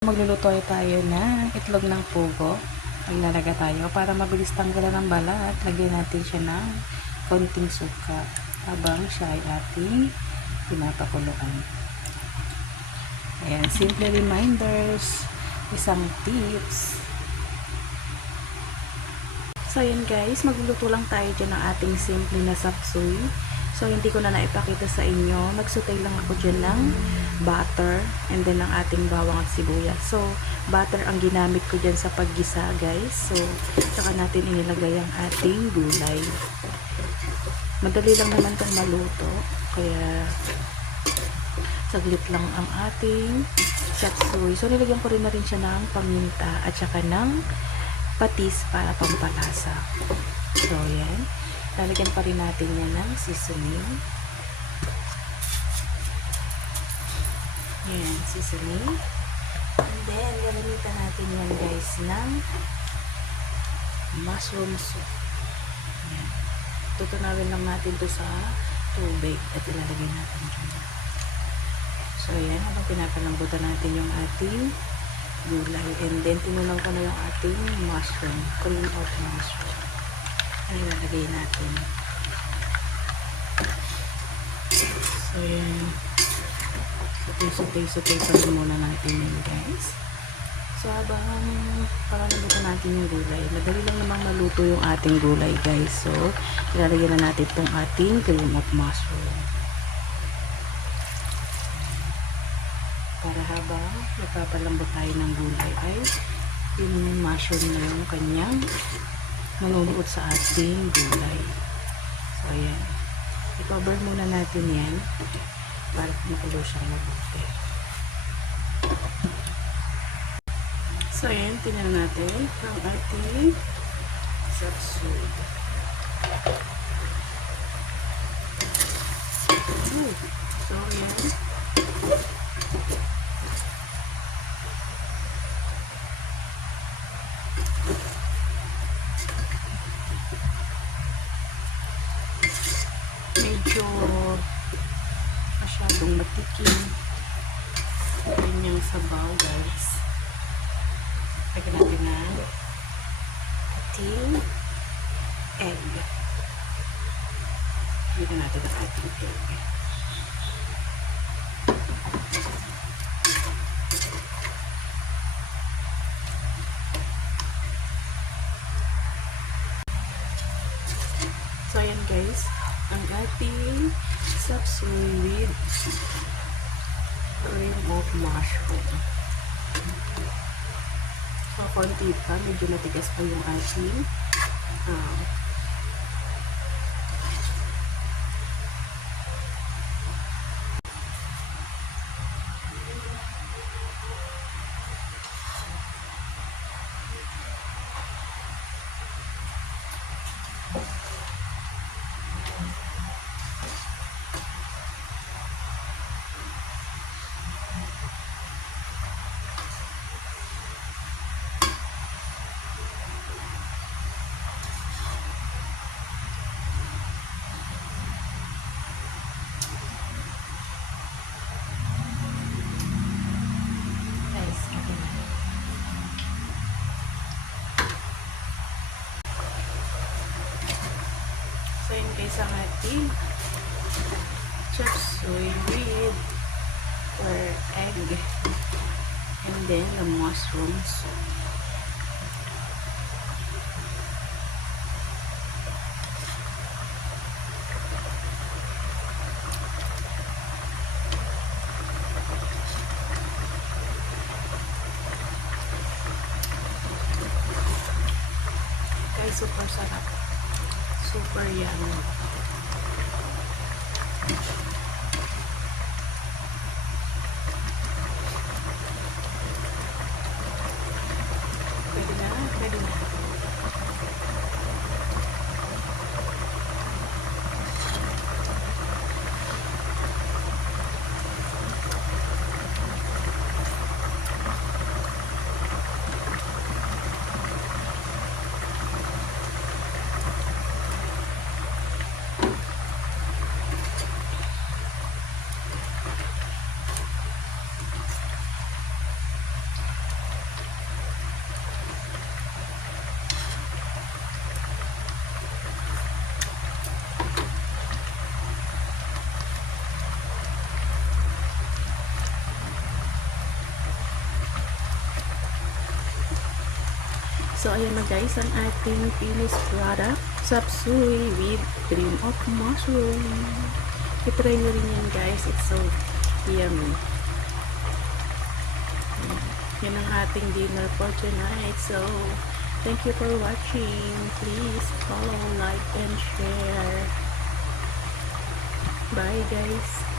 Magluluto tayo ng itlog ng pugo. Maglalaga tayo para mabilis tanggalan ng balat. Lagyan natin siya ng konting suka habang siya ay ating pinapakuluan. Ayan, simple reminders, isang tips. So ayan guys, magluluto lang tayo dyan ng ating simple na sapsuy. So hindi ko na naipakita sa inyo. Nagsutay lang ako dyan ng butter and then ng ating bawang at sibuyas. So butter ang ginamit ko dyan sa paggisa guys. So saka natin inilagay ang ating gulay. Madali lang naman itong maluto. Kaya saglit lang ang ating sapsuy. So nilagyan ko rin na rin siya ng paminta at saka ng patis para pampalasa. So yan. Lalagyan pa rin natin yan ng seasoning. Yan, seasoning. And then, gagamitan natin yan guys ng mushroom soup. Yan. Tutunawin lang natin to sa tubig at ilalagay natin dyan. So yan, habang pinapalambutan natin yung ating gulay. And then, tinunaw ko na yung ating mushroom. Cream of mushroom. Ay, ilalagay natin. So yan. Sutay pa rin muna natin yun guys. So habang palalambutan natin yung gulay, madali lang namang maluto yung ating gulay guys. So ilalagyan na natin itong ating cream of mushroom. Para habang nagpapalambot tayo ng gulay ay yung mushroom na yung kanyang manunuot sa ating gulay. So ayan. I-cover muna natin yan para makulo siyang mabuti. So ayan, tingnan natin ang ating sapsuy. So ayan. Medyo masyadong matikim yung sabaw guys. Lagyan natin ng ating egg. Lagyan natin ang ating egg. So ayan guys, ang ating sapsuy with cream of mushroom. So konti pa, medyo matigas pa yung ating sa ating chapsuy with egg and then the mushroom soup. Guys, super sarap. Super yummy. Pwede na, pwede na. So, ayan na guys, ang ating finished product. Sapsuy with cream of mushroom. I-try nyo rin yan guys. It's so yummy. Yan ang ating dinner for tonight. So, thank you for watching. Please follow, like, and share. Bye guys.